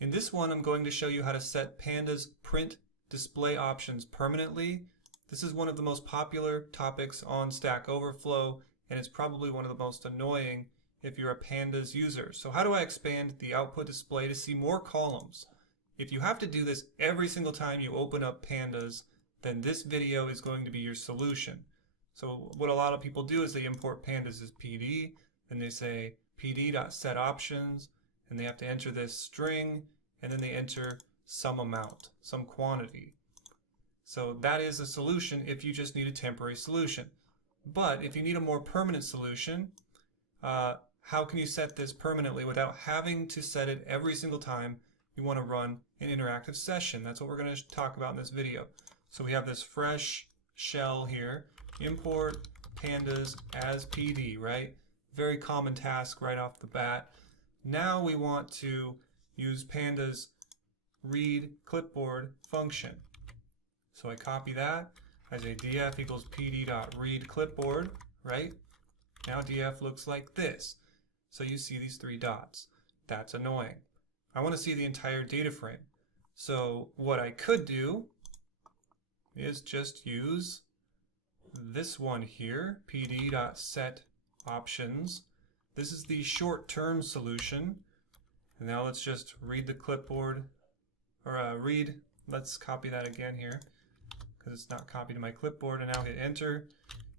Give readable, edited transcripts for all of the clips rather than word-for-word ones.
In this one, I'm going to show you how to set Pandas print display options permanently. This is one of the most popular topics on Stack Overflow, and it's probably one of the most annoying if you're a Pandas user. So how do I expand the output display to see more columns? If you have to do this every single time you open up Pandas, then this video is going to be your solution. So what a lot of people do is they import Pandas as PD, and they say pd.setOptions, and they have to enter this string, and then they enter some amount, some quantity. So that is a solution if you just need a temporary solution. But if you need a more permanent solution, how can you set this permanently without having to set it every single time you want to run an interactive session? That's what we're going to talk about in this video. So we have this fresh shell here, import pandas as PD, right? Very common task right off the bat. Now we want to use pandas read clipboard function. So I copy that. I say df equals pd.read clipboard, right? Now df looks like this. So you see these three dots. That's annoying. I want to see the entire data frame. So what I could do is just use this one here, pd.setOptions. This is the short-term solution. And now let's just read the clipboard, or let's copy that again here, because it's not copied to my clipboard, and now hit enter.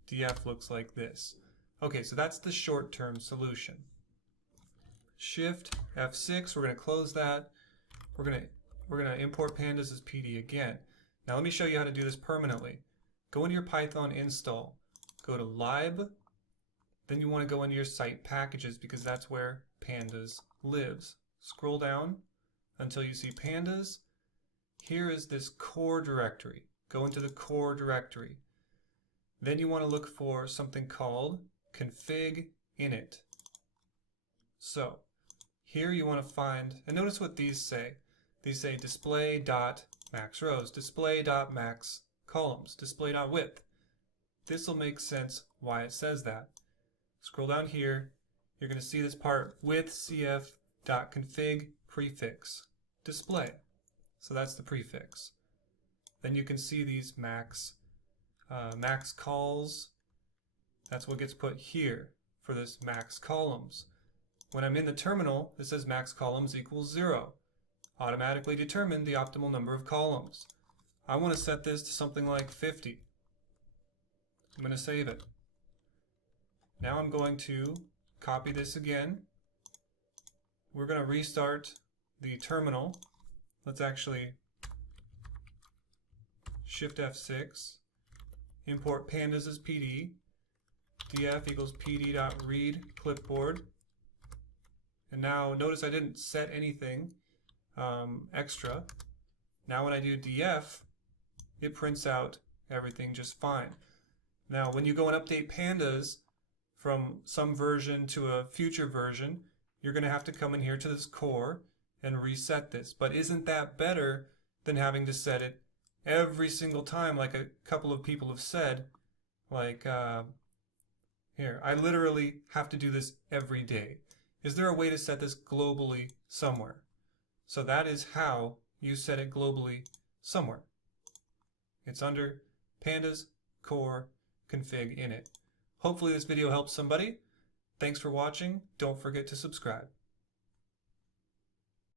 df looks like this. Okay, so that's the short-term solution. Shift F6, we're going to close that. We're going to import pandas as PD again. Now let me show you how to do this permanently. Go into your Python install, go to lib, then you want to go into your site packages because that's where pandas lives. Scroll down until you see pandas. Here is this core directory. Go into the core directory. Then you want to look for something called config init. So here you want to find, and notice what these say. These say display.maxRows, display.maxColumns, display.width. This will make sense why it says that. Scroll down here, you're going to see this part with cf.config prefix display. So that's the prefix. Then you can see these max calls. That's what gets put here for this max columns. When I'm in the terminal, it says max columns equals 0. Automatically determine the optimal number of columns. I want to set this to something like 50. I'm going to save it. Now I'm going to copy this again. We're going to restart the terminal. Let's actually Shift F6, import pandas as PD, df equals pd.read clipboard. And now notice I didn't set anything extra. Now when I do df, it prints out everything just fine. Now when you go and update pandas from some version to a future version, you're going to have to come in here to this core and reset this. But isn't that better than having to set it every single time, like a couple of people have said? Like, here, I literally have to do this every day. Is there a way to set this globally somewhere? So that is how you set it globally somewhere. It's under pandas core config init. Hopefully this video helps somebody. Thanks for watching. Don't forget to subscribe.